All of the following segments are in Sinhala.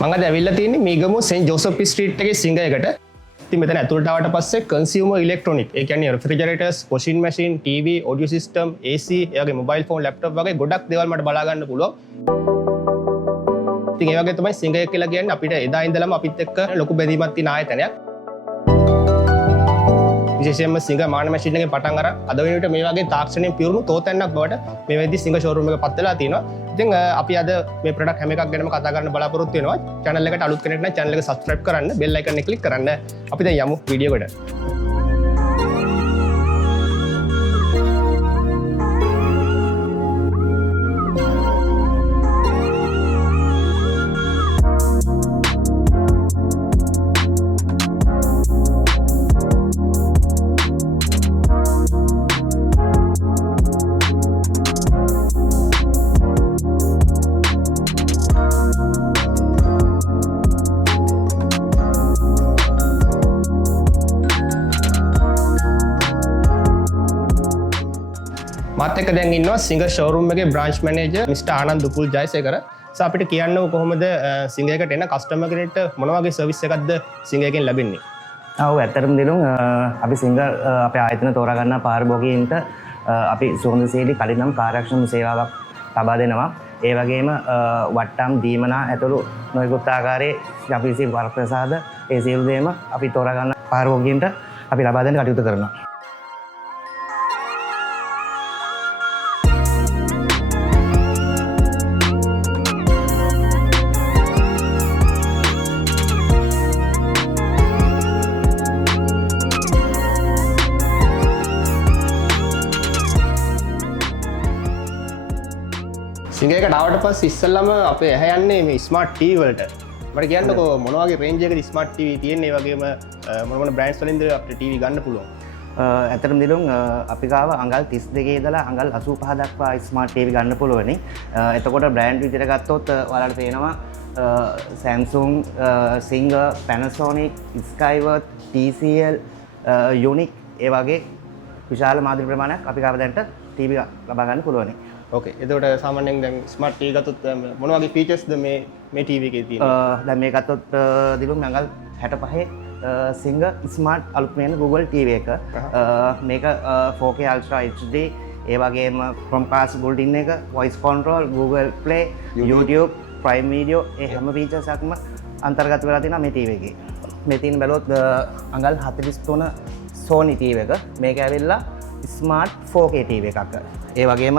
මම අද ඇවිල්ලා තියෙන්නේ මීගමු සෙන්ට් ජෝසප් ස්ට්‍රීට් එකේ සිංගයකට. ඉතින් මෙතන ඇතුළට ආවට පස්සේ කන්සියුමර් ඉලෙක්ට්‍රොනික් ඒ කියන්නේ refrigerators, washing machine, TV, audio system, AC, ඒ වගේ මොබයිල් ෆෝන්, ලැප්ටොප් වගේ ගොඩක් දේවල් මට බලා ගන්න පුළුවන්. ඉතින් ඒ වගේ තමයි සිංගය කියලා කියන්නේ අපිට එදා ඉඳලම අපිත් එක්ක ලොකු බැඳීමක් තියෙන ආයතනයක්. විශේෂයෙන්ම සිංග මාන මැෂින් එකේ පටන් අරන් අද වෙනකොට මේ වගේ තාක්ෂණයෙන් පිරුණු තෝතැන්නක් බවට මේ වෙද්දි සිංග ෂෝරූම් එක පත් වෙලා තියෙනවා. ඉතින් අපි අද මේ ප්‍රොඩක්ට් හැම එකක් ගැනම කතා කරන්න බලාපොරොත්තු වෙනවා. channel එකට අලුත් කෙනෙක් නම් channel එක subscribe කරන්න, bell icon එක click කරන්න. අපි දැන් යමු වීඩියෝ එකට. මාත් එක්ක දැන් ඉන්නවා සිංග ෂෝරූම් එකේ branch manager mister Ananda Dupul Jayasekara. So අපිට කියන්නකො කොහොමද සිංගයකට එන කස්ටමර් කෙනෙක්ට මොන වගේ සර්විස් එකක්ද සිංගයකින් ලැබෙන්නේ? ඔව් ඇත්තටම දිනුම් අපි සිංග අපේ ආයතන තෝරා ගන්න පාරිභෝගිකයින්ට අපි සුවඳ සීලි කලින්නම් කාර්යක්ෂම සේවාවක් ලබා දෙනවා. ඒ වගේම වට්ටම් දීමනා ඇතුළු නොයෙකුත් ආකාරයේ අපි විසින් වරප්‍රසාද ඒ සියලු දේම අපි තෝරා ගන්න පාරිභෝගිකයින්ට අපි ලබා දෙන්න කටයුතු කරනවා. සිංගයකට ආවට පස්සේ ඉස්සෙල්ලාම අපේ ඇහැ යන්නේ මේ ස්මාර්ට් TV වලට. මට කියන්නකෝ මොන වගේ රේන්ජ් එකකද ස්මාර්ට් TV තියෙන්නේ? ඒ වගේම මොන බ්‍රෑන්ඩ්ස් වලින්ද අපිට TV ගන්න පුළුවන්? ඇත්තටම දිනුම් අපි ගාව අඟල් 32 ඉඳලා අඟල් 85 දක්වා ස්මාර්ට් TV ගන්න පුළුවනි. එතකොට බ්‍රෑන්ඩ් විදිහට ගත්තොත් ඔයාලට පේනවා Samsung, Singer, Panasonic, Skyworth, TCL, Unique ඒ වගේ විශාල මාධ්‍ය ප්‍රමාණයක් අපි ගාව දැන්ට TV ලබා ගන්න පුළුවනි. ඕකේ. එතකොට සාමාන්‍යයෙන් දැන් ස්මාර්ට් TV ගත්තොත් මොන වගේ ෆීචර්ස්ද මේ TV එකේ තියෙන්නේ? දැන් මේ ගත්තොත් දිනුම් අඟල් 65 Singer ස්මාර්ට් අලුත් මේන Google TV එක. මේක 4K Ultra HD ඒ වගේම Chromecast built-in එක, voice control, Google Play, YouTube, Prime Video ඒ හැම ෆීචර්ස් එකක්ම අන්තර්ගත වෙලා තියෙනවා මේ TV එකේ. මේ තියෙන බැලුවොත් අඟල් 43 Sony TV එක. මේක ඇවිල්ලා ස්මාර්ට් 4K TV එකක්. ඒ වගේම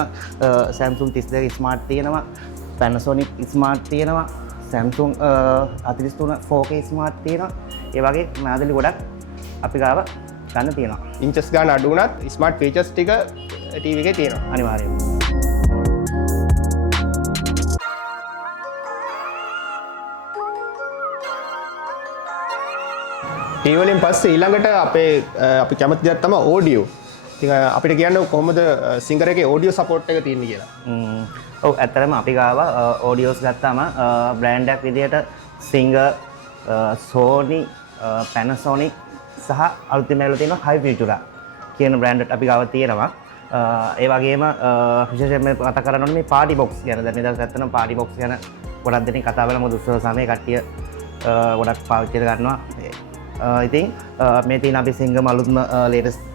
Samsung 32 ස්මාර්ට් තියෙනවා, Panasonic ස්මාර්ට් තියෙනවා, Samsung 43 4K ස්මාර්ට් තියෙනවා. ඒ වගේ මාදලි ගොඩක් අපි ගාව ගන්න තියෙනවා. ඉන්චස් ගන්න අඩු වුණත් ස්මාර්ට් ෆීචර්ස් ටික TV එකේ තියෙනවා. අනිවාර්යයෙන්. TV වලින් පස්සේ ඊළඟට අපි කැමති දෙයක් තමයි ඔඩියෝ. ඉතින් අපිට කියන්න කොහොමද සිංගර් එකේ ඔඩියෝ සපෝට් එක තියෙන්නේ කියලා. ඔව් ඇත්තටම අපි ගාව ඔඩියෝස් ගත්තාම බ්‍රෑන්ඩ් එකක් විදිහට සිංගර්, Sony, Panasonic සහ අලුතින්ම ඇවිල්ලා තියෙන Hi-Futura කියන බ්‍රෑන්ඩ් අපි ගාව තියෙනවා. ඒ වගේම විශේෂයෙන්ම කතා කරන්න ඕනේ මේ පාටි බොක්ස් ගැන. දැන් මේ දවස් ඇත්තටම පාටි බොක්ස් ගැන ගොඩක් දෙනෙක් කතා කරලා මොකද උත්සව සමයේ කට්ටිය ගොඩක් පාවිච්චි කරනවා. ඉතින් මේ තියෙන අපි සිංගම අලුත්ම ලේටස්ට්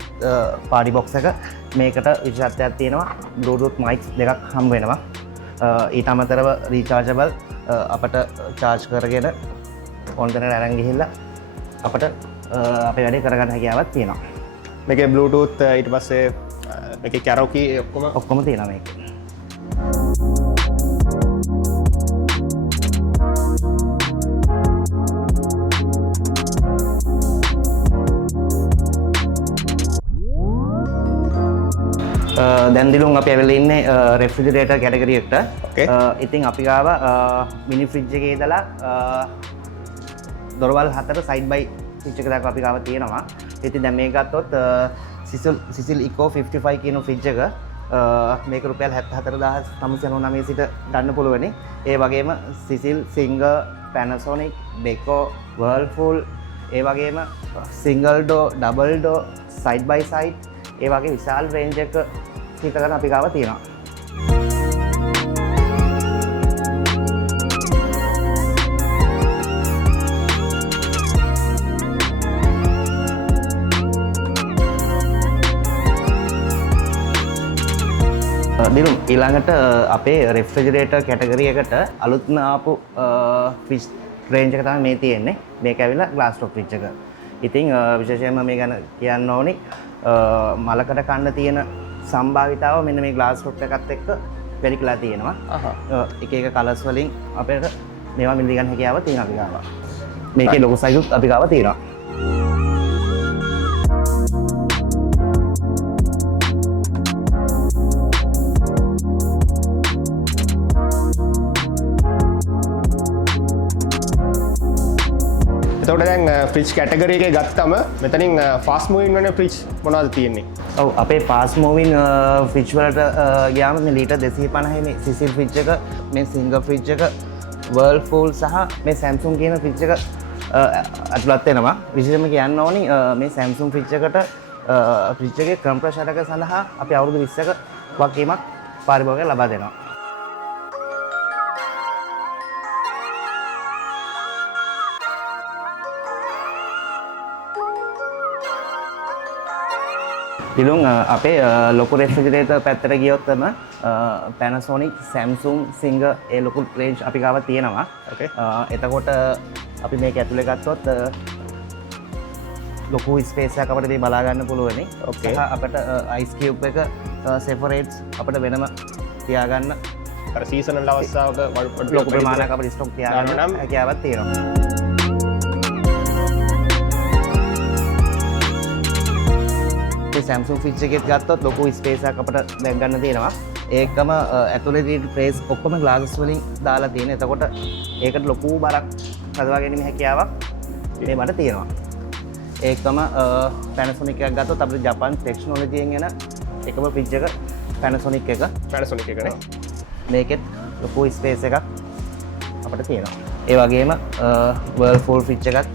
පාඩි බොක්ස් එක. මේකට විශේෂත්වයක් තියෙනවා Bluetooth mics දෙකක් හම්බ වෙනවා. ඊට අමතරව rechargeable අපට charge කරගෙන ඕන තැනකට අරන් ගිහිල්ලා අපට අපේ වැඩේ කරගන්න හැකියාවක් තියෙනවා. මේකේ Bluetooth ඊට පස්සේ මේකේ karaoke ඔක්කොම තියෙනවා මේකේ. දැන් දිලුම් අපි ඇවිල්ලා ඉන්නේ රෙෆ්‍රිජරේටර් කැටගරි එකට. ඉතින් අපි ගාව මිනි ෆ්‍රිජ් එකේ ඉඳලා දොරවල් 4 සයිඩ් බයි ෆ්‍රිජ් එක දක්වා අපි ගාව තියෙනවා. ඉතින් දැන් මේක ගත්තොත් සිසිල් ඉකෝ 55 කියන ෆ්‍රිජ් එක මේක රුපියල් 74999 සිට ගන්න පුළුවනි. ඒ වගේම සිසිල්, සිංගර්, Panasonic, Beko, Whirlpool ඒ වගේම සිංගල් ඩෝ, ඩබල් ඩෝ, සයිඩ් බයි සයිඩ් ඒ වගේ විශාල රේන්ජ් එක හිතගෙන අපි ගාව තියෙනවා. ඊළඟට අපේ රෙෆ්‍රිජරේටර් කැටගරි එකට අලුත්ම ආපු ෆ්‍රිජ් රේන්ජ් එක තමයි මේ තියෙන්නේ. මේක ඇවිල්ලා ග්ලාස් ටොප් ෆ්‍රිජ් එක. ඉතින් විශේෂයෙන්ම මේ ගැන කියන්න ඕනි මලකට කන්න තියෙන සම්භාවිතාව මෙන්න මේ ග්ලාස් ටොප් එකත් එක්ක වැඩි කියලා තියෙනවා. එක එක කලර්ස් වලින් අපිට මේවා මිලදී ගන්න හැකියාව තියෙනවා අපි ගාව. මේකේ ලොකු සයිසුත් අපි ගාව තියෙනවා. එතකොට දැන් ෆ්‍රිජ් කැටගරි එකේ ගත්තම මෙතනින් ෆාස්ට් මූවින් වෙන ෆ්‍රිජ් මොනවද තියෙන්නේ? ඔව් අපේ ෆාස්ට් මූවින් ෆ්‍රිජ් වලට ගියාම මේ ලීටර් 250 මේ සිසිල් ෆ්‍රිජ් එක, මේ සිංගර් ෆ්‍රිජ් එක, වර්ල්ෆූල් සහ මේ Samsung කියන ෆ්‍රිජ් එක අතුලත් වෙනවා. විශේෂයෙන්ම කියන්න ඕනි මේ Samsung ෆ්‍රිජ් එකට ෆ්‍රිජ් එකේ කම්ප්‍රෙෂර් එක සඳහා අපි අවුරුදු 20ක වගකීමක් පාරිභෝගිකයන් ලබා දෙනවා. දිලුන් අපේ ලොකු රෙෆ්‍රිජරේටර් පැත්තට ගියොත්ම Panasonic, Samsung, Singer ඒ ලොකු රේන්ජ් අපි ගාව තියෙනවා. එතකොට අපි මේක ඇතුලේ ගත්තොත් ලොකු ස්පේස් එකක් අපිට මේ බලා ගන්න පුළුවනි. සහ අපිට ice cube එක separates අපිට වෙනම තියාගන්න අර සීසනල් අවස්ථාවක ලොකු ප්‍රමාණයක් අපිට ස්ටොක් තියාගන්න නම් හැකියාවක් තියෙනවා. Samsung ෆ්‍රිජ් එකෙත් ගත්තොත් ලොකු ස්පේස් එකක් අපිට දැන් ගන්න තියෙනවා. ඒකම ඇතුලේ තියෙන ට්‍රේස් ඔක්කොම ග්ලාසස් වලින් දාලා තියෙන. එතකොට ඒකට ලොකු බරක් හදවා ගැනීම හැකියාවක් මේ මට තියෙනවා. ඒකම Panasonic එකක් ගත්තොත් අපිට ජපාන් ටෙක්නොලොජියෙන් එන එකම ෆ්‍රිජ් එක Panasonic එක. Panasonic එකනේ. මේකෙත් ලොකු ස්පේස් එකක් අපිට තියෙනවා. ඒ වගේම Whirlpool ෆ්‍රිජ් එකත්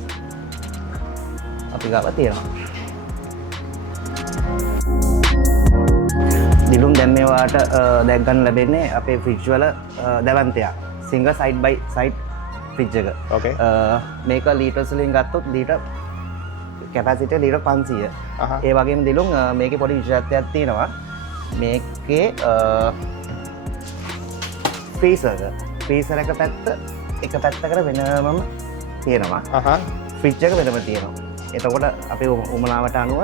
අපි ගාව තියෙනවා. දිලුම් දැන් මේවාට දැක් ගන්න ලැබෙන්නේ අපේ ෆ්‍රිජ් වල දැවන්තයක්. සිංගල් සයිඩ් බයි සයිඩ් ෆ්‍රිජ් එක. මේක ලීටර්ස් වලින් ගත්තොත් ලීටර් කැපැසිටි ලීටර් 500. ඒ වගේම දිලුම් මේකේ පොඩි විශේෂත්වයක් තියෙනවා. මේකේ ෆ්‍රීසර් එක පැත්තකට වෙනමම තියෙනවා. ෆ්‍රිජ් එක වෙනම තියෙනවා. එතකොට අපේ උමනාවට අනුව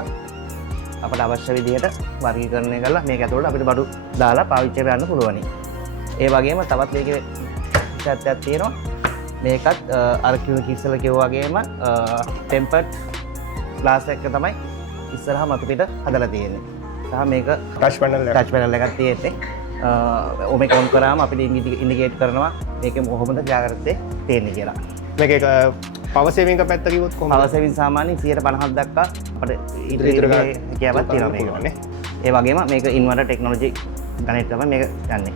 අපට අවශ්‍ය විදිහට වර්ගීකරණය කරලා මේක ඇතුළට අපිට බඩු දාලා පාවිච්චි කරන්න පුළුවනි. ඒ වගේම තවත් මේකේ විශේෂත්වයක් තියෙනවා. මේකත් අර කිව්ව වගේම ටෙම්පර්ඩ් ග්ලාස් එක තමයි ඉස්සරහා මතු පිට හදලා තියෙන්නේ. සහ මේක ටච් පැනල් එකක් තියෙන්නේ. මේක ඔන් කරාම අපිට ඉන්ඩිකේට් කරනවා මේකේ කොහොමද ජාග්‍රතේ තියෙන්නේ කියලා. මේක පවර් සේවිං එක පැත්ත කිව්වොත් කොහොමද? පවර් සේවිං සාමාන්‍යයෙන් 150ක් දක්වා අපිට ඉදිරියට හැකියාවක් තියෙනවා මේක. ඒ වගේම මේක ඉන්වර්ටර් ටෙක්නොලොජි ගණිත තමයි මේක යන්නේ.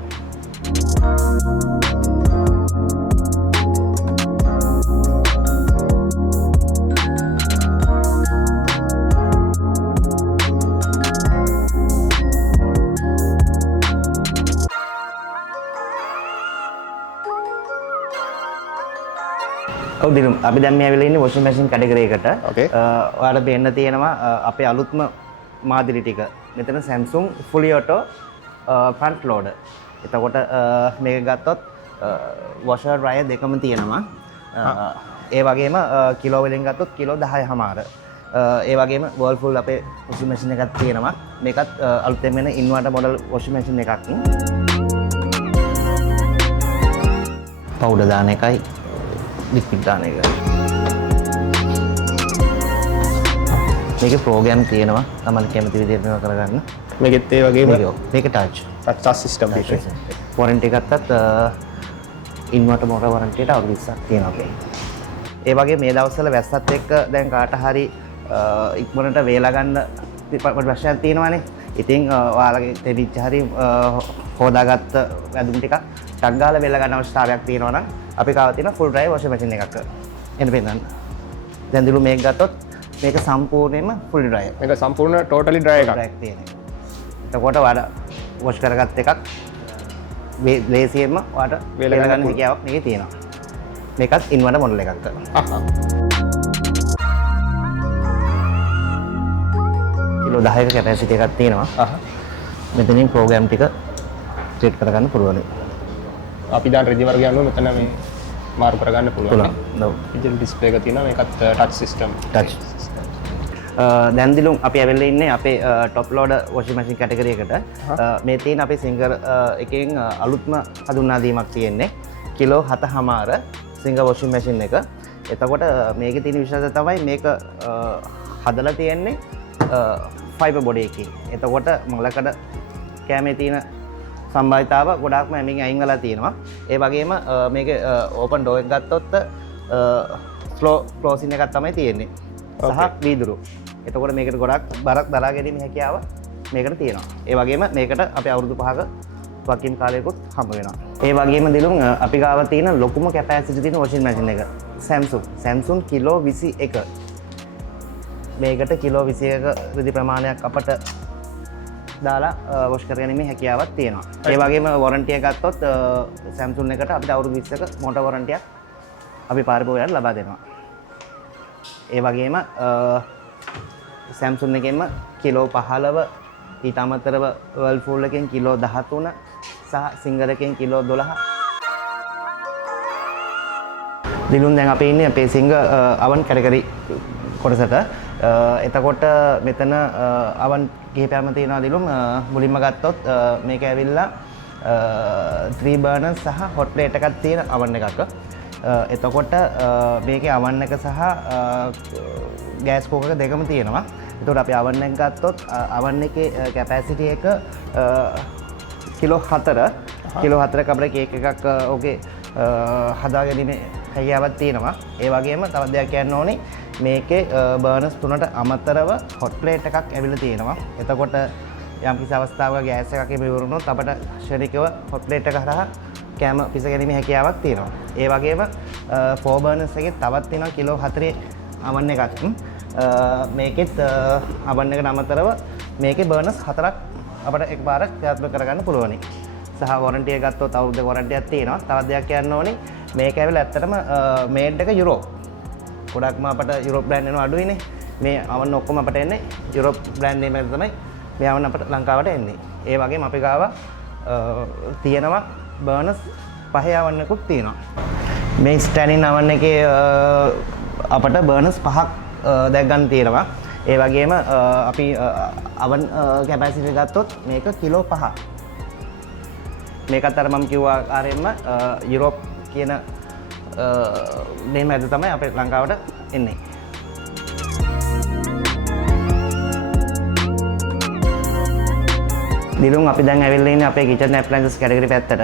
ඔව් දිනුම් අපි දැන් මේ ඇවිල්ලා ඉන්නේ වොෂින් මැෂින් කැටගරි එකට. ඔයාලට පේන්න තියෙනවා අපේ අලුත්ම මාදිරි ටික. මෙතන Samsung fully auto front loader. එතකොට මේක ගත්තොත් washer dryer දෙකම තියෙනවා. ඒ වගේම කිලෝ වලින් ගත්තොත් කිලෝ 10.5. ඒ වගේම Whirlpool අපේ වොෂින් මැෂින් එකක් තියෙනවා. මේකත් අලුතෙන් වෙන ඉන්වර්ටර් මොඩල් වොෂින් මැෂින් එකක්. පවුඩර් දාන එකයි ලික්විඩ් දාන එක. මේකේ ප්‍රෝග්‍රෑම් තියෙනවා. තමන් කැමති විදිහට මේවා කරගන්න. මේකෙත් ඒ වගේම මේක ටච් සිස්ටම් එක. වොරන්ටි එකත්තත් ඉන්වර්ටර් මොටර් වොරන්ටියට අවුරුදු 20ක් තියෙනවා අපේ. ඒ වගේ මේ දවස්වල වැස්සත් එක්ක දැන් කාට හරි ඉක්මනට වේලා ගන්න ප්‍රශ්නයක් තියෙනවානේ. ඉතින් ඔයාලගේ තෙදිච්ච හරි හොදාගත්ත වැදුම් ටිකක් ටක් ගාලා වේලා ගන්න අවශ්‍යතාවයක් තියෙනවා නම් අපි කාව තියෙන ෆුල් ඩ්‍රයිව් වොෂින් මැෂින් එකක්. එන්න පෙන්නන්න. දැන් දිලු මේක ගත්තොත් මේක සම්පූර්ණයෙන්ම ෆුල් ඩ්‍රයිව්. මේක සම්පූර්ණ ටෝටලි ඩ්‍රයි එකක්. තියෙනවා. එතකොට ඔයාලා වොෂ් කරගත් එකක් ලේසියෙන්ම ඔයාලට වේලා ගන්න හැකියාවක් මේකේ තියෙනවා. මේකත් ඉන්වර්ටර් මොඩල් එකක්. කිලෝ 10ක කැපැසිටි එකක් තියෙනවා. මෙතනින් ප්‍රෝග්‍රෑම් ටික ක්‍රියේට් කරගන්න පුළුවන්. අපි දැන් රෙදි වර්ගය අනුව මෙතන මේ මාරු කරගන්න පුළුවන්. ඔව්. ඉතින් ඩිස්ප්ලේ එක තියෙනවා මේකත් ටච් සිස්ටම්. ටච්. දැන් දිලුම් අපි ඇවිල්ලා ඉන්නේ අපේ টপ ලෝඩර් වොෂින් මැෂින් කැටගරි එකට. මේ තියෙන අපේ සිංගර් එකෙන් අලුත්ම හඳුන්වා දීමක් තියෙන්නේ. කිලෝ 7.5 සිංගර් වොෂින් මැෂින් එක. එතකොට මේකේ තියෙන විශේෂතාවය තමයි මේක හදලා තියෙන්නේ ෆයිබර් බොඩි එකකින්. එතකොට මොලකඩ කැමේ තියෙන සම්භාවිතාව ගොඩාක්ම මේකෙන් අයින් වෙලා තියෙනවා. ඒ වගේම මේකේ ඕපන් ඩෝ එක ගත්තොත් ස්ලෝ ක්ලෝසින් එකක් තමයි තියෙන්නේ. සහ වීදුරු. එතකොට මේකට ගොඩක් බරක් දරා ගැනීම හැකියාව මේකට තියෙනවා. ඒ වගේම මේකට අපි අවුරුදු 5ක වකිම් කාලයකුත් හම්බ වෙනවා. ඒ වගේම දිලුම් අපි ගාව තියෙන ලොකුම කැපැසිටි තියෙන වොෂින් මැෂින් එක Samsung කිලෝ 21. මේකට කිලෝ 21 රිදි ප්‍රමාණයක් අපට දාලා වොෂ් කරගැනීමේ හැකියාවක් තියෙනවා. ඒ වගේම වොරන්ටි එක ගත්තොත් Samsung එකට අපිට අවුරුදු 20ක මෝටර් වොරන්ටියක් අපි පාරිභෝගිකයන්ට ලබා දෙනවා. ඒ වගේම Samsung එකෙන්ම කිලෝ 15 ඊට අමතරව Whirlpool එකෙන් කිලෝ 13 සහ සිංගර් එකෙන් කිලෝ 12. දිලුම් දැන් අපි ඉන්නේ අපේ සිංගර් අවන් කැටගරි කොටසට. එතකොට මෙතන අවන් කිහිපයක්ම තියෙනවා දිලුම්. මුලින්ම ගත්තොත් මේක ඇවිල්ලා 3 බර්නර් සහ හොට් ප්ලේට් එකක් තියෙන අවන් එකක්. එතකොට මේකේ අවන් එක සහ ගෑස් කෝකර් දෙකම තියෙනවා. එතකොට අපි අවන් එක ගත්තොත් අවන් එකේ කැපැසිටි එක කිලෝ 4 කිලෝ 4ක අපිට කේක් එකක් ඕකේ හදාගැනීමේ හැකියාවක් තියෙනවා. ඒ වගේම තවත් දෙයක් කියන්න ඕනේ මේකේ බර්නර්ස් 3ට අමතරව හොට් ප්ලේට් එකක් ඇවිල්ලා තියෙනවා. එතකොට යම් කිසි අවස්ථාවක ගෑස් එකක් ඉවරුනොත් අපිට ශරීරිකව හොට් ප්ලේට් එක හරහා කෑම පිස ගැනීමේ හැකියාවක් තියෙනවා. ඒ වගේම 4 බර්නර්ස් එකේ තවත් තියෙනවා කිලෝ 4 අවන් එකක්. මේකෙත් අවන් එකට අමතරව මේකේ බර්නර්ස් 4ක් අපිට එකපාරක් ක්‍රියාත්මක කරගන්න පුළුවන්. සහ වොරන්ටි එක ගත්තොත් අවුරුද්දක වොරන්ටියක් තියෙනවා. තවත් දෙයක් කියන්න ඕනේ මේක ඇවිල්ලා ඇත්තටම මේඩ් එක යුරෝප්. ගොඩක්ම අපට යුරෝප් බ්‍රෑන්ඩ් එනවා අඩුයිනේ. මේ අවන් ඔක්කොම අපට එන්නේ යුරෝප් බ්‍රෑන්ඩ් නේම එක තමයි මේ අවන් අපට ලංකාවට එන්නේ. ඒ වගේම අපි ගාව තියෙනවා බර්නර්ස් 5 අවන් එකකුත් තියෙනවා. මේ ස්ටැනින් අවන් එකේ අපට බර්නර්ස් 5ක් දැක් ගන්න තියෙනවා. ඒ වගේම අපි අවන් කැපැසිටි ගත්තොත් මේක කිලෝ 5. මේකත් අර මම කිව්වා ආකාරයෙන්ම යුරෝප් කියන නේම ඇද තමයි අපේ ලංකාවට එන්නේ. දිලුම් අපි දැන් ඇවිල්ලා ඉන්නේ අපේ කිචන් ඇප්ලයන්සස් කැටගරි පැත්තට.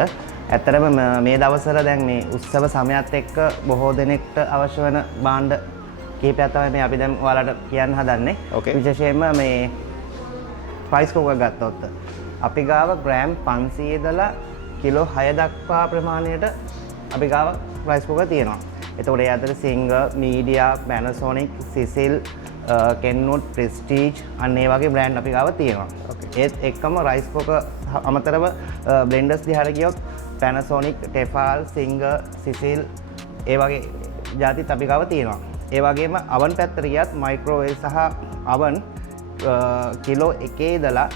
ඇත්තටම මේ දවස්වල දැන් මේ උත්සව සමයත් එක්ක බොහෝ දෙනෙක්ට අවශ්‍ය වෙන භාණ්ඩ කීපයක් තමයි මේ අපි දැන් ඔයාලට කියන්න හදන්නේ. විශේෂයෙන්ම මේ ප්‍රයිස් කෝකර් ගත්තොත් අපි ගාව ග්‍රෑම් 500 ඉඳලා කිලෝ 6 දක්වා ප්‍රමාණයට අපි ගාව ප්‍රයිස් කෝකර් තියෙනවා. එතකොට ඒ අතර සිංගර්, මීඩියා, පැනසොනික්, සිසිල්, කෙන්වුඩ්, ප්‍රෙස්ටිජ් අන්න ඒ වගේ බ්‍රෑන්ඩ් අපි ගාව තියෙනවා. ඒත් එක්කම රයිස් කෝකර් අමතරව බ්ලෙන්ඩර්ස් දිහාට ගියොත් පැනසොනික්, ටෙෆාල්, සිංගර්, සිසිල් ඒ වගේ ජාතිත් අපි ගාව තියෙනවා. ඒ වගේම අවන් පැත්තට ගියත් මයික්‍රෝවේව් සහ අවන් කිලෝ 1 ඉඳලා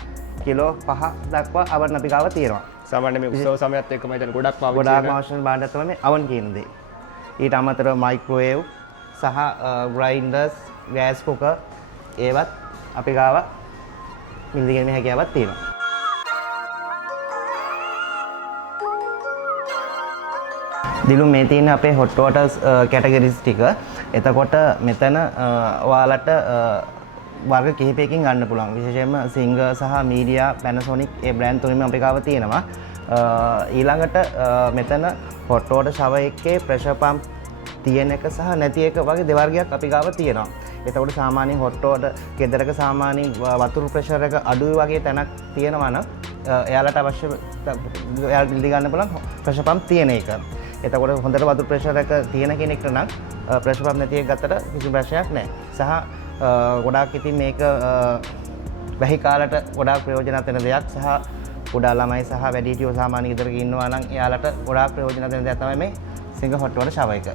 කිලෝ 5 දක්වා අවන් අපි ගාව තියෙනවා. සාමාන්‍ය මේ උත්සව සමයත් එක්ක මම හිතන්නේ ගොඩක් අවශ්‍ය භාණ්ඩ තමයි මේ අවන් කියන දේ. ඊට අමතරව මයික්‍රෝවේව් සහ ග්‍රයින්ඩර්ස්, ගෑස් කුකර් ඒවත් අපි ගාව මිලදී ගැනීමේ හැකියාවක් තියෙනවා. දිලුම් මේ තියෙන අපේ හොට් වොටර්ස් කැටගරිස් ටික. එතකොට මෙතන ඔයාලට වර්ග කිහිපයකින් ගන්න පුළුවන්. විශේෂයෙන්ම සිංගර් සහ මීඩියා, පැනසොනික් ඒ බ්‍රෑන්ඩ් තුනෙම අපේ ගාව තියෙනවා. ඊළඟට මෙතන හොට් වොටර් ෂවර් එකේ ප්‍රෙෂර් පම්ප් තියෙන එක සහ නැති එක වගේ දෙවර්ගයක් අපි ගාව තියෙනවා. එතකොට සාමාන්‍යයෙන් හොට් වොටර් ගෙදරක සාමාන්‍යයෙන් වතුර ප්‍රෙෂර් එක අඩුයි වගේ තැනක් තියෙනවා නම් එයාලට අවශ්‍ය එයාලට ඉල්ල ගන්න පුළුවන් ප්‍රෙෂර් පම්ප් තියෙන එක. එතකොට හොඳට වතුර ප්‍රෙෂර් එක තියෙන කෙනෙක්ට නම් ප්‍රෙෂර් පම්ප් නැති එක ගත්තට කිසි ප්‍රශ්නයක් නැහැ. සහ ගොඩාක් ඉතින් මේක වැහි කාලට ගොඩාක් ප්‍රයෝජනවත් වෙන දෙයක්. සහ කුඩා ළමයි සහ වැඩිහිටියෝ සාමාන්‍ය ගෙදරක ඉන්නවා නම් එයාලට ගොඩාක් ප්‍රයෝජනවත් වෙන දෙයක් තමයි මේ සිංගර් හොට් වොටර් ෂවර් එක.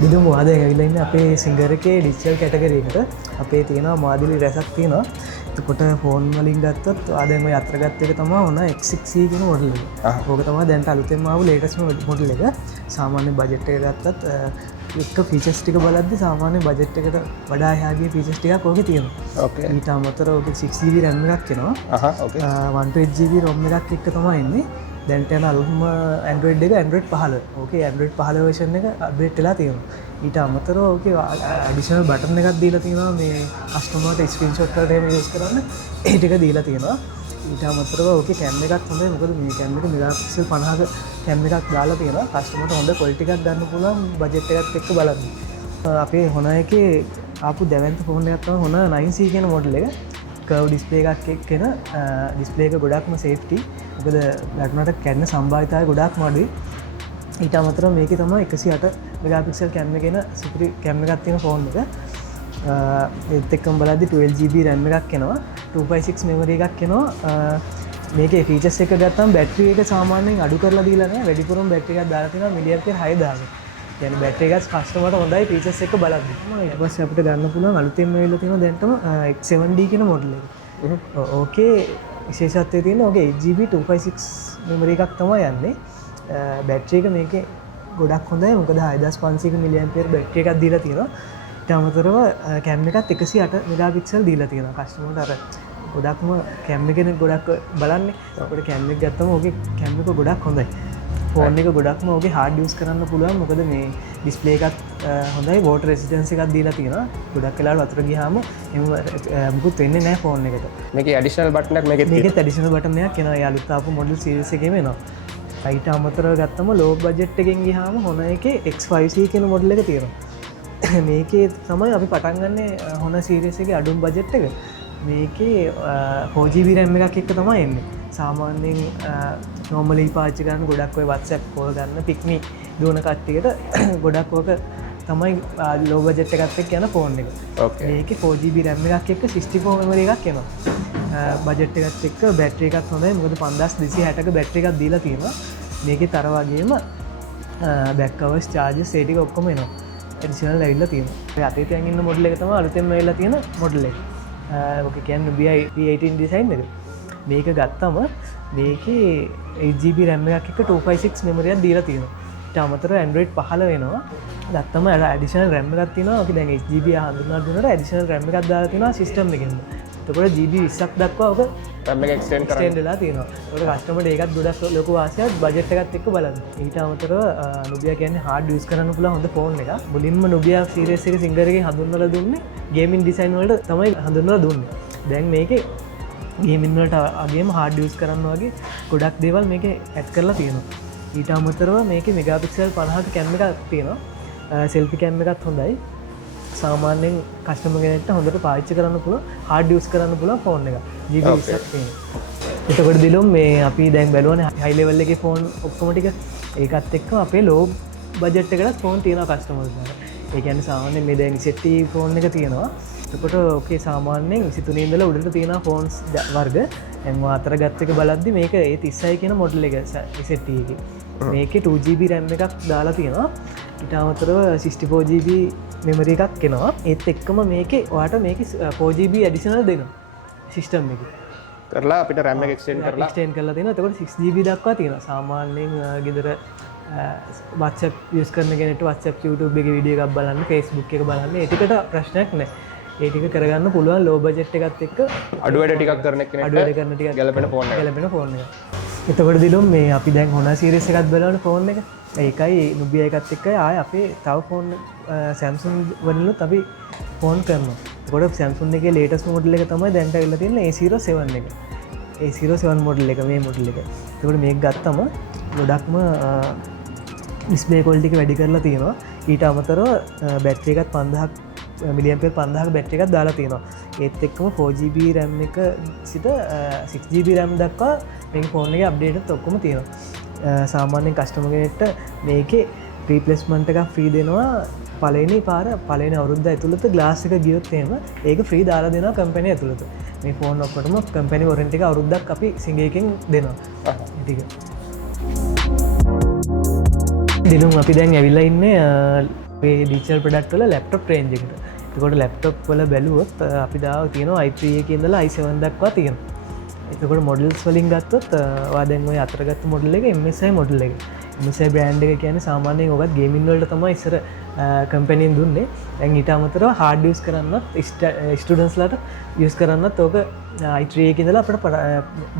දිදුම් වාද ඇවිලන්න අපේ සිංගරකේ ඩිච්චල් කැටගරීකට අපේ තියෙනවා මාදිලි රැසක් තියෙනවා. එතකොට ෆෝන් වලින් ගත්තත් ආදම අත්‍රගත්ත එක තම ඔන්න එක්සික්සී කෙන මොඩල ඕක තම දැන්ට අලුතෙම ආව ලේටස්ම මොඩල එක සාමාන්‍ය බජට් එක ගත්තත් එක පිචස්ටික බලද්දි සාමාන්‍ය බජට් එකට වඩා යාගේ පිචස්ටික කෝක තියෙනවා. ඊට අමතර ඕක 6GB RAM එකක් කෙනවා 128GB ROM එකක් එක්ක තමයි එන්නේ. දැන්ට යන අලුත්ම Android එක Android 15. ඕකේ Android 15 version එක අප්ඩේට් වෙලා තියෙනවා. ඊට අමතරව ඕකේ ඇඩිෂනල් බටන් එකක් දීලා තියෙනවා මේ කස්ටමර්ට ස්ක්‍රීන්ෂොට් කරලා එහෙම යූස් කරන්න ඒ ටික දීලා තියෙනවා. ඊට අමතරව ඕකේ කැම් එකක් හොඳයි. මොකද මේ කැම් එක මෙගාපික්සල් 50ක කැම් එකක් දාලා තියෙනවා. කස්ටමර්ට හොඳ ක්වොලිටි එකක් ගන්න පුළුවන් බජට් එකත් එක්ක බලන්න. අපේ Honor එකේ ආපු දැවැන්ත ෆෝන් එකක් තමයි Honor 9C කියන මොඩල් එක. කර්ව් ඩිස්ප්ලේ එකක් එක්කෙන ඩිස්ප්ලේ එක ගොඩක්ම සේෆ්ටි. මොකද වැටුණට කැඩෙන සම්භාවිතාවය ගොඩාක්ම අඩුයි. ඊට අමතරව මේකේ තමයි 108 මෙගාපික්සල් කැම් එකේන සුපිරි කැම් එකක් තියෙන ෆෝන් එක. ඒත් එක්කම බලද්දි 12GB RAM එකක් එනවා. 256 මෙමරි එකක් එනවා. මේකේ ෆීචර්ස් එක ගත්තම බැටරි එක සාමාන්‍යයෙන් අඩු කරලා දීලා නැහැ. වැඩිපුරම බැටරි එකක් දාලා තියෙනවා මිලියම්පියර් 6000. يعني බැටරි එකත් කස්ටමර්ට හොඳයි ෆීචර්ස් එක බලද්දි. ඊට පස්සේ අපිට ගන්න පුළුවන් අලුතෙන්ම වෙලා තියෙන දැන්ටම X7D කියන මොඩල් එක. ඕකේ විශේෂත්වය තියෙන ඕකේ 8GB 256 මෙමරි එකක් තමයි යන්නේ. බැටරි එක මේකේ ගොඩක් හොඳයි. මොකද 6500 මිලියම්පියර් බැටරි එකක් දීලා තියෙනවා. ඊට අමතරව කැම් එකත් 108 මෙගාපික්සල් දීලා තියෙනවා. කස්ටමර්ට අර ගොඩක්ම කැම් එකනේ ගොඩක් බලන්නේ. අපිට කැම් එක ගත්තම ඕකේ කැම් එක ගොඩක් හොඳයි. ෆෝන් එක ගොඩක්ම ඕකේ හાર્ඩ් යූස් කරන්න පුළුවන්. මොකද මේ ඩිස්ප්ලේ එකත් හොඳයි. වෝටර් රෙසිස්ටන්ස් එකක් දීලා තියෙනවා. ගොඩක් වෙලාවට වතුර ගියාම එහෙම මුකුත් වෙන්නේ නැහැ ෆෝන් එකට. මේකේ ඇඩිෂනල් බටන් එකක් මේකෙත් ඇඩිෂනල් බටන් එකක් එනවා. ඒ අලුත් ආපු මොඩල් සීරීස් එකේම එනවා. ඊට අමතරව ගත්තම ලෝ බජට් එකෙන් ගියාම Honor එකේ X5C කියන මොඩල් එක තියෙනවා. මේකේ තමයි අපි පටන් ගන්න Honor සීරීස් එකේ අඩුම බජට් එක. මේකේ 4GB RAM එකක් එක්ක තමයි එන්නේ. සාමාන්‍යයෙන් normally පාවිච්චි කරන ගොඩක් ඔය WhatsApp call ගන්න පික්මි දුවන කට්ටියට ගොඩක් ඕක තමයි low budget එකත් එක්ක යන ෆෝන් එක. මේකේ 4GB RAM එකක් එක්ක 64 memory එකක් එනවා. බජට් එකත් එක්ක බැටරි එකත් හොඳයි. මොකද 5260ක බැටරි එකක් දීලා තියෙනවා. මේකේ තර වගේම back hours charges ඒ ටික ඔක්කොම එනවා. ඇඩිෂනල් ඇවිල්ලා තියෙනවා. ඒ අතේ තියන් ඉන්න මොඩල් එක තමයි අලුතෙන්ම ඇවිල්ලා තියෙන මොඩල් එක. ඔක කියන්නේ P18 ඩිසයින් එක. මේක ගත්තම මේකේ 8GB RAM එකක් එක්ක 256 මෙමරි එකක් දීලා තියෙනවා. ඊට අමතරව Android 15 වෙනවා. ගත්තම ඇඩිෂනල් RAM එකක් තියෙනවා. අපි දැන් 8GB හඳුන්වලා දුන්නාට ඇඩිෂනල් RAM එකක් දාලා තියෙනවා සිස්ටම් එකෙන්. එතකොට GB 20ක් දක්වා ඔක RAM එක එක්ස්ටෙන්ඩ් වෙලා තියෙනවා. ඒකට කස්ටමර්ට ඒකත් ගොඩක් ලොකු වාසියක් බජට් එකත් එක්ක බලන්න. ඊට අමතරව Nubia කියන්නේ hard use කරන්න පුළුවන් හොඳ ෆෝන් එකක්. මුලින්ම Nubia series එකේ සිංගර් එකෙන් හඳුන්වලා දුන්නේ ගේමින් ඩිසයින් වලට තමයි හඳුන්වලා දුන්නේ. දැන් මේකේ ගේමින් වලට අගේම hard use කරන්න වගේ ගොඩක් දේවල් මේකේ ඇඩ් කරලා තියෙනවා. ඊට අමතරව මේකේ මෙගාපික්සල් 50ක කැම් එකක් තියෙනවා. සෙල්ෆි කැම් එකත් හොඳයි. සාමාන්‍යයෙන් කස්ටමර් කෙනෙක්ට හොඳට පාවිච්චි කරන්න පුළුවන් hard use කරන්න පුළුවන් ෆෝන් එකක්. GB 20ක් තියෙනවා. එතකොට දිලුම් මේ අපි දැන් බැලුවනේ high level එකේ ෆෝන් ඔක්කොම ටික ඒකත් එක්ක අපේ low budget එකකට ෆෝන් තියෙනවා කස්ටමර්ස්ලාට. ඒ කියන්නේ සාමාන්‍යයෙන් මේ දැන් Z ෆෝන් එක තියෙනවා. එතකොට ඔකේ සාමාන්‍යයෙන් 23 ඉඳලා උඩට තියෙන ෆෝන්ස් වර්ග දැන් අතර ගත්ත එක බලද්දි මේක A36 කියන මොඩල් එක Z එකේ. මේකේ 2GB RAM එකක් දාලා තියෙනවා. ඊට අමතරව 64GB මෙමරි එකක් එනවා. ඒත් එක්කම මේකේ ඔයාට මේකේ 4GB ඇඩිෂනල් දෙනවා සිස්ටම් එකේ. කරලා අපිට RAM එක එක්ස්ටෙන්ඩ් කරලා තියෙනවා. එතකොට 6GB දක්වා තියෙනවා. සාමාන්‍යයෙන් ගෙදර WhatsApp use කරන කෙනෙක්ට WhatsApp YouTube එකේ වීඩියෝ එකක් බලන්න, Facebook එක බලන්න ඒ ටිකට ප්‍රශ්නයක් නැහැ. ඒ ටික කරගන්න පුළුවන් low budget එකත් එක්ක අඩු වැඩ ටිකක් කරන කෙනෙක්ට අඩු වැඩ කරන ටිකක් ගැලපෙන ෆෝන් එක. ගැලපෙන ෆෝන් එක. එතකොට දිලුම් මේ අපි දැන් Honor series එකක් බලන ෆෝන් එක. ඒකයි Nubia එකත් එක්කයි ආයේ අපේ තව ෆෝන් Samsung වලිනුත් අපි ෆෝන් කරනවා. එතකොට Samsung එකේ latest model එක තමයි දැන්ට ඇවිල්ලා තියෙන්නේ A07 එක. A07 model එක මේ model එක. එතකොට මේක ගත්තම ගොඩක්ම display quality එක වැඩි කරලා තියෙනවා. ඊට අමතරව බැටරි එකත් 5000ක් මිලියම්පියර් 5000ක බැටරි එකක් දාලා තියෙනවා. ඒත් එක්කම 4GB RAM එක සිට 6GB RAM දක්වා මේ ෆෝන් එකේ අප්ඩේට්ස් ඔක්කොම තියෙනවා. සාමාන්‍යයෙන් කස්ටමර් කෙනෙක්ට මේකේ රීප්ලේස්මන්ට් එකක් ෆ්‍රී දෙනවා. පළවෙනි අවුරුද්ද ඇතුළත ග්ලාස් එක ගියොත් එහෙම ඒක ෆ්‍රී දාලා දෙනවා කම්පැනි ඇතුළත. මේ ෆෝන් ඔක්කොටම කම්පැනි වොරන්ටි එක අවුරුද්දක් අපි සිංගේකින් දෙනවා. ටික. දිනුම් අපි දැන් ඇවිල්ලා ඉන්නේ ඩිචල් ප්‍රඩක්් වල ලැප්ටොප් රේන්ජ් එකට. එතකොට ලැප්ටොප් වල බැලුවොත් අපි දාව තියෙනවා i3 එකේ ඉඳලා i7 දක්වා තියෙනවා. එතකොට මොඩල්ස් වලින් ගත්තොත් දැන් ඔය අතරගත්ත මොඩල් එක MSI මොඩල් එක. MSI බ්‍රෑන්ඩ් එක කියන්නේ සාමාන්‍යයෙන් ඔයගත් ගේමින් වලට තමයි ඉස්සර කම්පැනියෙන් දුන්නේ. දැන් ඊට අමතරව හાર્ඩ් යූස් කරන්නත් ස්ටුඩන්ට්ස්ලාට යූස් කරන්නත් ඕක i3 එකේ ඉඳලා අපිට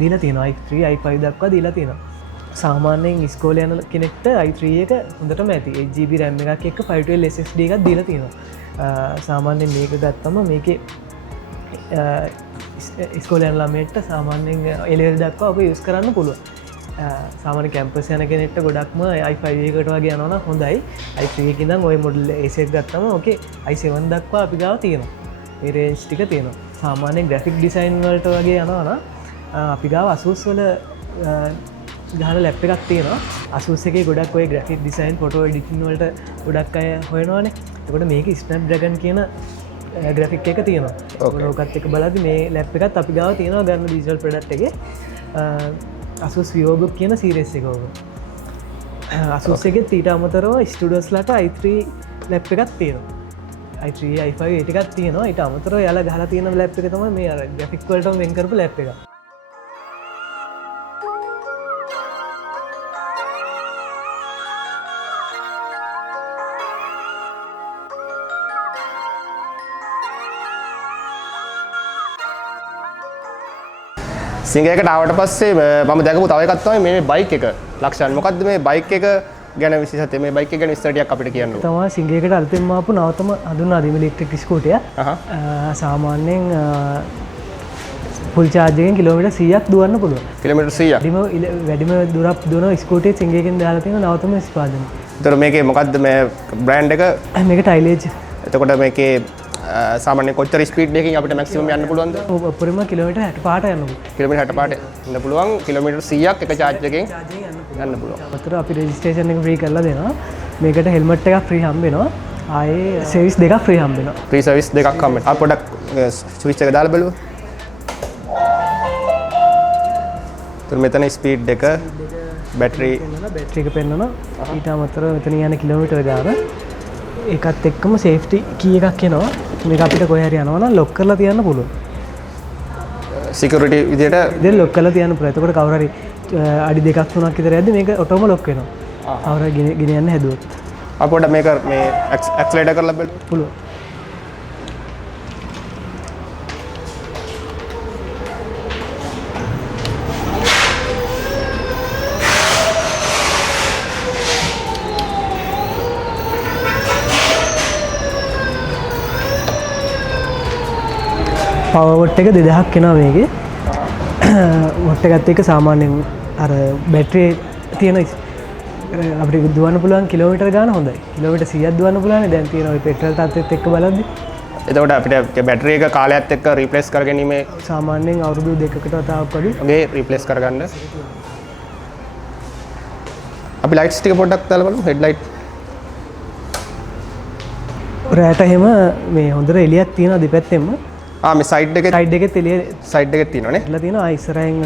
දීලා තියෙනවා. i3 i5 දක්වා දීලා තියෙනවා. සාමාන්‍යයෙන් ඉස්කෝලේ යන කෙනෙක්ට i3 එක හොඳටම ඇති. 8GB RAM එකක් එක්ක 512 SSD එකක් දීලා තියෙනවා. සාමාන්‍යයෙන් මේක ගත්තම මේකේ ස්කෝලයන් ළමයට සාමාන්‍යෙන් එලෙල් දක්වා ඔබ යස් කරන්න පුළුව. සාමාන කැම්පස් යන කෙනෙක්ට ගොඩක්ම i5කට වගේ යනවන හොඳයි. i3කිදම් ඔය මොඩල් ඒසෙක් ගත්තම ඕකේ i7 දක්වා අපි ගාව තියෙනවා. ඒරේස් ටික තියෙනවා. සාමාන්‍යෙන් ග්‍රෆික් ඩිසයින් වලට වගේ යනවන අපි ගාව අසුස් වල ගහන ලැප් එකක් තියෙනවා. අසුස් එකේ ගොඩක් ඔය ග්‍රෆික් ඩිසයින් ෆොටෝ එඩිටින් වලට ගොඩක් අය හොයනවානේ. එතකොට මේක ස්නැප්ඩ්‍රැගන් කියන ග්‍රෆික් එක තියෙනවා. ඕකත් එක බලද්දි මේ ලැප් එකත් අපි ගාව තියෙනවා ගන්න ඩිජිටල් ප්‍රොඩක්ට් එකේ Asus VivoBook කියන සීරීස් එක ඕක. Asus එකේ ඊට අමතරව ස්ටුඩන්ට්ස්ලාට i3 ලැප් එකක් තියෙනවා. i3 i5 ඒ ටිකක් තියෙනවා. ඊට අමතරව යාලා ගහලා තියෙන ලැප් එක තමයි මේ අර ග්‍රෆික් වලටම වෙන් කරපු ලැප් එක. සිංගයකට ආවට පස්සේ මම දැකපු තව එකක් තමයි මේ බයික් එක. ලක්ෂණ මොකද්ද මේ බයික් එක ගැන විශේෂත්වය? මේ බයික් එක ගැන විස්තර ටිකක් අපිට කියන්න. තමයි සිංගයකට අලුතෙන්ම ආපු නවතම හඳුන්වා දීම ඉලෙක්ට්‍රික් ස්කූටිය. සාමාන්‍යයෙන් ෆුල් චාර්ජ් එකෙන් කිලෝමීටර් 100ක් දුවන්න පුළුවන්. කිලෝමීටර් 100ක්. වැඩිම දුරක් දුවන ස්කූටිය සිංගයකින් දාලා තියෙන නවතම නිෂ්පාදනය. ඒතර මේකේ මොකද්ද මේ බ්‍රෑන්ඩ් එක? මේක ටයිලේජ්. එතකොට මේකේ සාමාන්‍ය කොච්චර ස්පීඩ් එකකින් අපිට මැක්සිමම් යන්න පුළුවන්ද? උපරිම කිලෝමීටර් 65ට යන්න පුළුවන්. කිලෝමීටර් 65ට යන්න පුළුවන්. කිලෝමීටර් 100ක් එක චාර්ජ් එකෙන් යන්න පුළුවන්. අතට අපි රෙජිස්ට්‍රේෂන් එක ෆ්‍රී කරලා දෙනවා. මේකට හෙල්මට් එකක් ෆ්‍රී හම්බ වෙනවා. ආයේ සර්විස් දෙකක් ෆ්‍රී හම්බ වෙනවා. ෆ්‍රී සර්විස් දෙකක් හම්බ වෙනවා. අපි පොඩක් ස්විච් එක දාලා බලමු. එතන මෙතන ස්පීඩ් එක බැටරි එක පෙන්වනවා. ඊට අමතරව මෙතන යන කිලෝමීටර් ගාන ඒකත් එක්කම සේෆ්ටි කී එකක් එනවා. මේක අපිට කොහේ හරි යනවා නම් ලොක් කරලා තියන්න පුළුවන්. සිකියුරිටි විදියට ලොක් කරලා තියන්න පුළුවන්. එතකොට කවුරු හරි අඩි දෙකක් තුනක් විතර යද්දි මේක ඔටෝම ලොක් වෙනවා. කවුරු හරි ගෙන යන්න හැදුවොත්. අපිට මේක මේ ඇක්සලරේටර් කරලා බලන්න පුළුවන්. පවර් වොට් එක 2000ක් එනවා මේකේ. වොට් එකත් එක්ක සාමාන්‍යයෙන් අර බැටරි තියෙන අපිට දුවන්න පුළුවන් කිලෝමීටර් ගාන හොඳයි. කිලෝමීටර් 100ක් දුවන්න පුළුවන්. දැන් තියෙන ওই පෙට්‍රල් තත්ත්වෙත් එක්ක බලද්දි. එතකොට අපිට බැටරි එක කාලයත් එක්ක රීප්ලේස් කර ගැනීම සාමාන්‍යයෙන් අවුරුදු 2කට වතාවක් වගේ ඔගේ රීප්ලේස් කරගන්න. අපි ලයිට්ස් ටික පොඩ්ඩක් දාලා බලමු. Head light. රැට එහෙම මේ හොඳට එළියක් තියෙනවා දෙපැත්තෙම. මේ සයිඩ් එකේ එළිය සයිඩ් එකේ තියෙනවනේ. ඉట్లా තියෙනවා. ඉස්සරහින්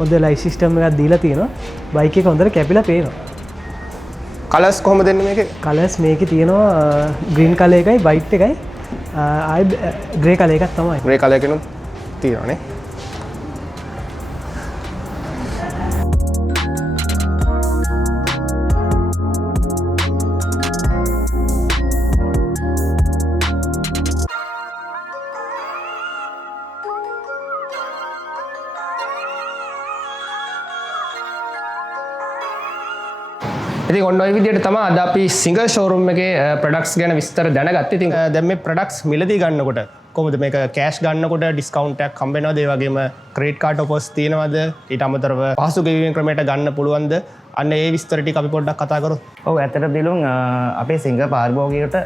හොඳ ලයිට් සිස්ටම් එකක් දීලා තියෙනවා. බයික් එක හොඳට කැපිලා පේනවා. කලර්ස් කොහොමද දෙන්නේ මේකේ? කලර්ස් මේකේ තියෙනවා ග්‍රීන් කලර් එකයි වයිට් එකයි ආයි ග්‍රේ කලර් එකක් තමයි. ග්‍රේ කලර් එකනොත් තියෙනවනේ. ඉතින් ඔන්න ඔය විදිහට තමයි අද අපි සිංගල් ෂෝරූම් එකේ ප්‍රොඩක්ට්ස් ගැන විස්තර දැනගත්තේ. ඉතින් දැන් මේ ප්‍රොඩක්ට්ස් මිලදී ගන්නකොට කොහොමද මේක කෑෂ් ගන්නකොට ඩිස්කවුන්ට් එකක් හම්බ වෙනවද? ඒ වගේම ක්‍රෙඩිට් කාඩ් ඔෆර්ස් තියෙනවද? ඊට අමතරව පහසු ගෙවීම් ක්‍රමයකට ගන්න පුළුවන්ද? අන්න ඒ විස්තර ටික අපි පොඩ්ඩක් කතා කරමු. ඔව් ඇත්තටම දිලුන් අපේ සිංගල් පාරිභෝගිකයට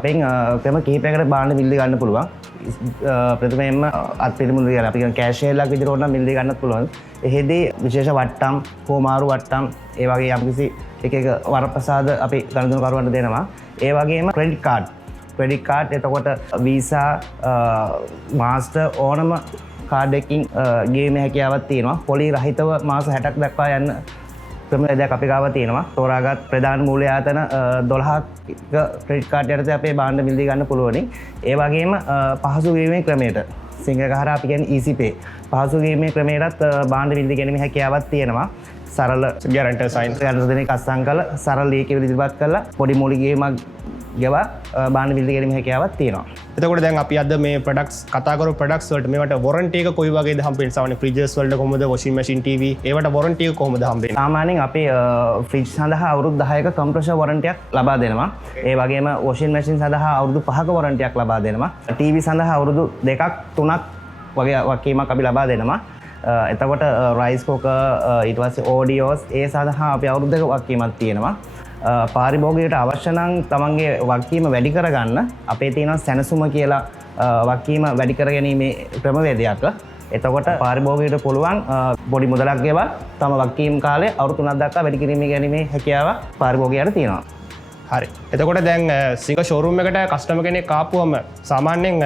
අපෙන් ක්‍රම කිහිපයකට බාණ්ඩ මිලදී ගන්න පුළුවන්. ප්‍රථමයෙන්ම අත්පිළිමුළු කියලා අපි කියන කෑෂ් එකක් විදිහට ඕන නම් මිලදී ගන්නත් පුළුවන්. එහෙදී විශේෂ වට්ටම්, හෝමාරු වට්ටම්, ඒ වගේ යම්කිසි එක වරප්‍රසාද අපි ගනුදෙනුකරුවන්ට දෙනවා. ඒ වගේම ක්‍රෙඩිට් කාඩ් එතකොට වීසා මාස්ටර් ඕනම කාඩ් එකකින් ගේමේ හැකියාවක් තියෙනවා. පොලි රහිතව මාස 60ක් දක්වා යන්න ක්‍රමවේදයක් අපි ගාව තියෙනවා. තෝරාගත් ප්‍රධාන මූල්‍ය ආයතන 12ක ක්‍රෙඩිට් කාඩ් යටතේ අපේ භාණ්ඩ මිලදී ගන්න පුළුවනි. ඒ වගේම පහසු වීමේ ක්‍රමයට සිංගරක හරහා අපි කියන්නේ easy pay. පහසු වීමේ ක්‍රමයටත් භාණ්ඩ මිලදී ගැනීමේ හැකියාවක් තියෙනවා. සරල ගැරන්ටර් සයින් දෙනෙක් අත්සන් කරලා සරල ලේඛිත ඉදිරිපත් කරලා පොඩි මූලික ගේමක් ගෙවා භාණ්ඩ මිලදී ගැනීමේ හැකියාවක් තියෙනවා. එතකොට දැන් අපි අද මේ ප්‍රොඩක්ට්ස් කතා කරමු. ප්‍රොඩක්ට්ස් වලට මේවට වොරන්ටි එක කොයි වගේද හම්බෙන්නේ? සාමාන්‍ය ෆ්‍රිජ්ස් වලට කොහොමද? වොෂින් මැෂින් ටීවී ඒවට වොරන්ටි එක කොහොමද හම්බෙන්නේ? සාමාන්‍යයෙන් අපේ ෆ්‍රිජ් සඳහා අවුරුදු 10ක කම්ප්‍රෙෂර් වොරන්ටියක් ලබා දෙනවා. ඒ වගේම වොෂින් මැෂින් සඳහා අවුරුදු 5ක වොරන්ටියක් ලබා දෙනවා. ටීවී සඳහා අවුරුදු 2ක් 3ක් වගේ වකීමක් අපි ලබා දෙනවා. එතකොට රයිස් කෝකර් ඊට පස්සේ ඕඩියෝස් ඒ සඳහා අපි අවුරුදු 2ක වකීමක් තියෙනවා. පාරිභෝගිකයට අවශ්‍ය නම් තමන්ගේ වගකීම වැඩි කරගන්න අපේ තියෙනවා සැනසුම කියලා වගකීම වැඩි කර ගැනීමේ ක්‍රමවේදයක්. එතකොට පාරිභෝගිකයට පුළුවන් පොඩි මුදලක් ගෙවා තම වගකීම් කාලය අවුරුදු 3ක් දක්වා වැඩි කිරීමේ ගැනීමේ හැකියාව පාරිභෝගිකයට තියෙනවා. හරි. එතකොට දැන් සිංග ෂෝරූම් එකට කස්ටමර් කෙනෙක් ආපුවම සාමාන්‍යයෙන්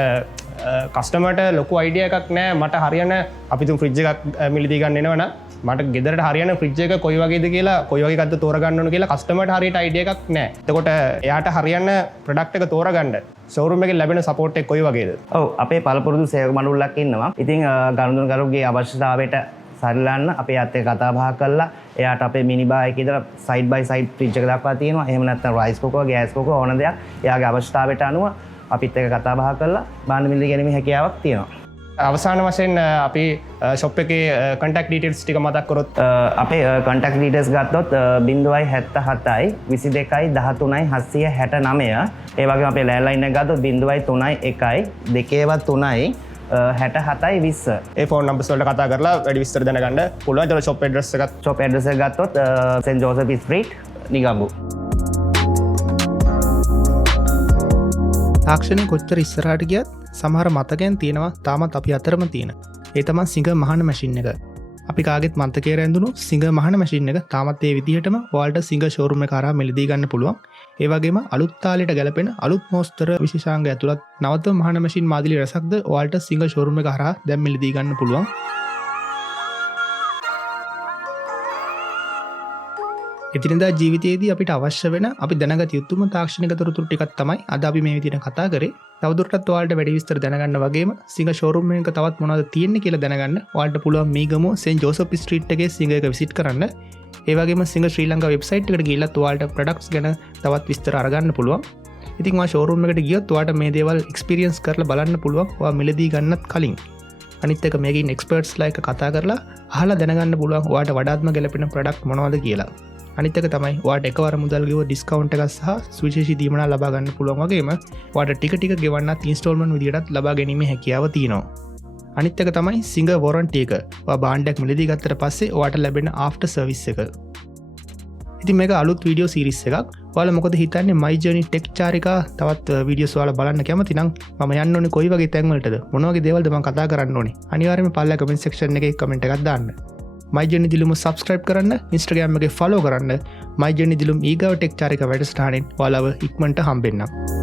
කස්ටමර්ට ලොකු අයිඩියා එකක් නැහැ. මට හරියන අපි තුන් ෆ්‍රිජ් එකක් මිලදී ගන්න එනවනම් මට ගෙදරට හරියන ෆ්‍රිජ් එක කොයි වගේද කියලා කොයි වගේ එකක්ද තෝරගන්න ඕන කියලා කස්ටමර්ට හරියට අයිඩියා එකක් නැහැ. එතකොට එයාට හරියන ප්‍රොඩක්ට් එක තෝරගන්න ෂෝරූම් එකෙන් ලැබෙන සපෝට් එක කොයි වගේද? ඔව් අපේ පළපුරුදු සේවක මණ්ඩලයක් ඉන්නවා. ඉතින් ගනුදෙනුකරුගේ අවශ්‍යතාවයට සරිලන්න අපේ අත් එක්ක කතා බහ කරලා එයාට අපේ මිනි බාර් එකේ ඉඳලා සයිඩ් බයි සයිඩ් ෆ්‍රිජ් එක දක්වා තියෙනවා. එහෙම නැත්නම් රයිස් කෝකර්, ගෑස් කෝකර් ඕන දෙයක් එයාගේ අවශ්‍යතාවයට අනුව අපිත් එක්ක කතා බහ කරලා භාණ්ඩ මිලදී ගැනීමේ හැකියාවක් තියෙනවා. අවසාන වශයෙන් අපි ෂොප් එකේ කන්ටැක්ට් ඩීටේල්ස් ටික මතක් කරොත් අපේ කන්ටැක්ට් ඩීටේල්ස් ගත්තොත් 077යි 22යි 13යි 769. ඒ වගේම අපේ ලෑන්ඩ්ලයින් එක ගත්තොත් 031යි 2වත් 3යි 67යි 20. ඒ ෆෝන් නම්බර්ස් වලට කතා කරලා වැඩි විස්තර දැනගන්න පුළුවන්. ඒතකොට ෂොප් ඇඩ්‍රස් එකත් ෂොප් ඇඩ්‍රස් එක ගත්තොත් සෙන්ට් ජෝසප් ස්ට්‍රීට් නිගම්බු. තාක්ෂණය කොච්චර ඉස්සරහට ගියත් සමහර මතකයන් තියෙනවා තාමත් අපි අතරම තියෙන. ඒ තමයි සිංග මහන මැෂින් එක. අපි කාගෙත් මතකයේ රැඳුණු සිංග මහන මැෂින් එක තාමත් ඒ විදිහටම ඔයාලට සිංග ෂෝරූම් එක කරා මිලදී ගන්න පුළුවන්. ඒ වගේම අලුත් තාලෙට ගැලපෙන අලුත් මෝස්තර විශේෂාංග ඇතුළත් නවතම මහන මැෂින් මාදිලි රසක්ද ඔයාලට සිංග ෂෝරූම් එක කරා දැන් මිලදී ගන්න පුළුවන්. එදිනෙදා ජීවිතයේදී අපිට අවශ්‍ය වෙන අපි දැනගත යුතුම තාක්ෂණික තොරතුරු ටිකක් තමයි අද අපි මේ විදිහට කතා කරේ. තවදුරටත් ඔයාලට වැඩි විස්තර දැනගන්න වගේම සිංග ෂෝරූම් එකක තවත් මොනවද තියෙන්නේ කියලා දැනගන්න ඔයාලට පුළුවන් මේ ගමෝ සෙන්ට් ජෝසප් ස්ට්‍රීට් එකේ සිංග එක විසිට් කරන්න. ඒ වගේම සිංග ශ්‍රී ලංකා වෙබ්සයිට් එකට ගිහිල්ලා ඔයාලට ප්‍රොඩක්ට්ස් ගැන තවත් විස්තර අරගන්න පුළුවන්. ඉතින් ඔයා ෂෝරූම් එකට ගියොත් ඔයාලට මේ දේවල් එක්ස්පීරියන්ස් කරලා බලන්න පුළුවන්. ඔයා මිලදී ගන්නත් කලින් අනිත් එක මේකින් එක්ස්පර්ට්ස්ලා එක්ක කතා කරලා අහලා දැනගන්න පුළුවන් ඔයාලට වඩාත්ම ගැලපෙන ප්‍රොඩක්ට් මොනවද කියලා. අනිත් එක තමයි ඔයාලට එකවර මුදල් ගෙව ඩිස්කවුන්ට් එකක් සහ සුවිශේෂී දීමනා ලබා ගන්න පුළුවන් වගේම ඔයාලට ටික ටික ගෙවන්නත් ඉන්ස්ටෝල්මන්ට් විදියටත් ලබා ගැනීමේ හැකියාව තියෙනවා. අනිත් එක තමයි සිංග වොරන්ටි එක. ඔයා භාණ්ඩයක් මිලදී ගත්තට පස්සේ ඔයාලට ලැබෙන ආෆ්ටර් සර්විස් එක. ඉතින් මේක අලුත් වීඩියෝ සීරීස් එකක්. ඔයාලා මොකද හිතන්නේ my journey tech චාරිකා තවත් වීඩියෝස් ඔයාලා බලන්න කැමති නම් මම යන්න ඕනේ කොයි වගේ තැන් වලටද? මොන වගේ දේවල්ද මම කතා කරන්න ඕනේ? අනිවාර්යයෙන්ම පල්ලා කමෙන්ට් සෙක්ෂන් එකේ කමෙන්ට් එකක් දාන්න. my journey දිලුම subscribe කරන්න, Instagram එකේ follow කරන්න. my journey දිලුම ඊගව tech චාරිකා වැඩසටහනෙන් ඔයාලව ඉක්මනට හම්බෙන්නම්.